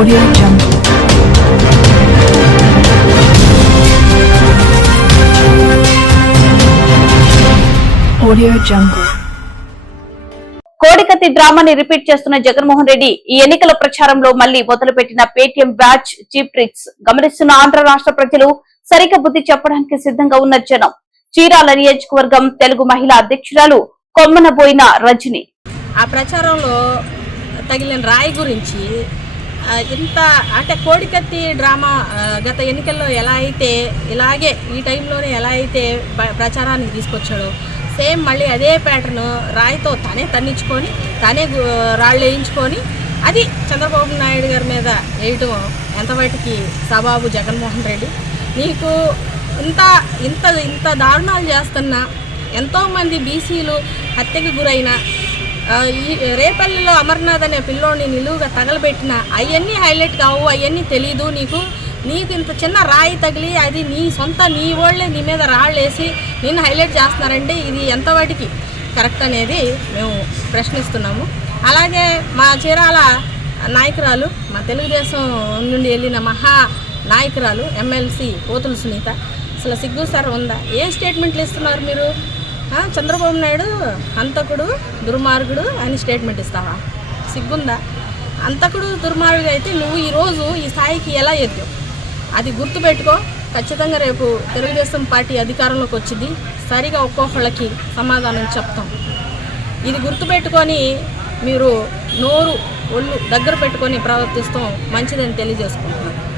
Audio Jungle. Audio Jungle. కోడికత్తి డ్రామాని repeat చేస్తున్న జగన్మోహన్ రెడ్డి ఈ ఎన్నికల ప్రచారంలో మళ్ళీ మొదలుపెట్టిన పేటీఎం బ్యాచ్ చీప్ ట్రిక్స్ గమనిస్తున్న ఆంధ్ర రాష్ట్ర ప్రజలు సరిక బుద్ధి చెప్పడానికి సిద్ధంగా ఉన్న జనం చీరాల నియోజకవర్గం తెలుగు మహిళా అధ్యక్షురాలు కొమ్మనబోయిన రజని ఆ ప్రచారంలో తగిలిన రాయి గురించి ఇంత అంటే కోడికత్తి డ్రామా గత ఎన్నికల్లో ఎలా అయితే ఇలాగే ఈ టైంలోనే ఎలా అయితే ప్రచారానికి తీసుకొచ్చాడో సేమ్ మళ్ళీ అదే ప్యాటర్న్ రాయితో తనే తన్నించుకొని తనే రాళ్ళు వేయించుకొని అది చంద్రబాబు నాయుడు గారి మీద వేయటం ఎంతవాటికి సబాబు జగన్మోహన్ రెడ్డి. నీకు ఇంత ఇంత ఇంత దారుణాలు చేస్తున్నా ఎంతోమంది బీసీలు హత్యకు గురైన ఈ రేపల్లిలో అమర్నాథ్ అనే పిల్లోని నిలువుగా తగలబెట్టిన అవన్నీ హైలైట్ కావు అవన్నీ తెలీదు నీకు. నీకు ఇంత చిన్న రాయి తగిలి అది నీ సొంత నీ వాళ్ళే నీ మీద రాళ్ళు నేను నిన్ను హైలైట్ చేస్తున్నారండి. ఇది ఎంతవాటికి? కరెక్ట్ అనేది మేము ప్రశ్నిస్తున్నాము. అలాగే మా చీరాల నాయకురాలు మా తెలుగుదేశం నుండి వెళ్ళిన మహా నాయకురాలు ఎమ్మెల్సీ పోతుల సునీత. అసలు సిగ్గు సార్ ఉందా? ఏం స్టేట్మెంట్లు ఇస్తున్నారు మీరు? చంద్రబాబు నాయుడు హంతకుడు దుర్మార్గుడు అని స్టేట్మెంట్ ఇస్తావా? సిగ్గుందా? అంతకుడు దుర్మార్గుడు అయితే నువ్వు ఈరోజు ఈ స్థాయికి ఎలా ఎద్దావు అది గుర్తుపెట్టుకో. ఖచ్చితంగా రేపు తెలుగుదేశం పార్టీ అధికారంలోకి వచ్చింది. సరిగా ఒక్కొక్కళ్ళకి సమాధానం చెప్తాం. ఇది గుర్తుపెట్టుకొని మీరు నోరు ఒళ్ళు దగ్గర పెట్టుకొని ప్రవర్తిస్తాం. మంచిదని తెలియజేసుకుంటున్నాను.